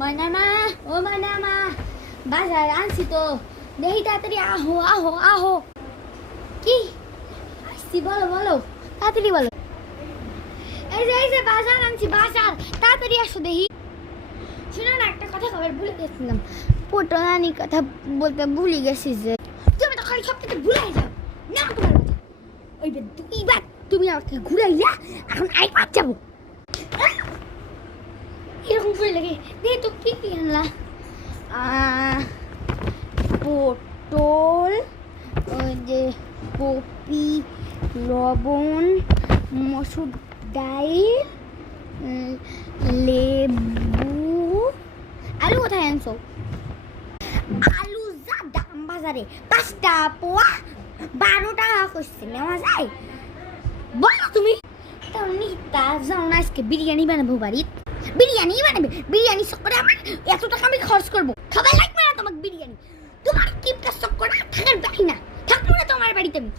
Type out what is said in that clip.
ময়নামা, ও ময়নামা, বাজার আনছি তো, দেখি তাড়াতাড়ি আহো আহো আহো। কি আসছি, বলো বলো, তাড়াতাড়ি বলো। এই যে বাজার আনছি, বাজার, তাড়াতাড়ি আসো দেখি। শোনো না, একটা কথা খবর ভুলে গেছিলাম, পটনানির কথা বলতে ভুলে গেছি। যে তুমি তো খালি সব কিছু ভুলাই যাও না, তোমার কথা ওই দুইবার তুমি আমাকে ঘুরাইলা, এখন আইবার যাবো এরকম করে লাগে। দেখি তো কি কি আনলা। পটল, ওই যে কপি, লবণ, মসুর ডাল, লেবু। আলু কোথায় আনছো? আলু যা দাম বাজারে, 5 টাকা পোয়া, 12 টাকা করছে, নেওয়া যায়? বলো তুমি। তাহলে তা যাও না, আজকে বিরিয়ানি বানাবো বাড়ির। বিরিয়ানি বানাবে? বিরিয়ানি চক্করে আমার এত টাকা আমি খরচ করবো? খাবার লাগবে না তোমাকে বিরিয়ানি? তোমার কিপটা চক্করে থাকার বাড়ি না, থাকবো না তোমার বাড়িতে আমি।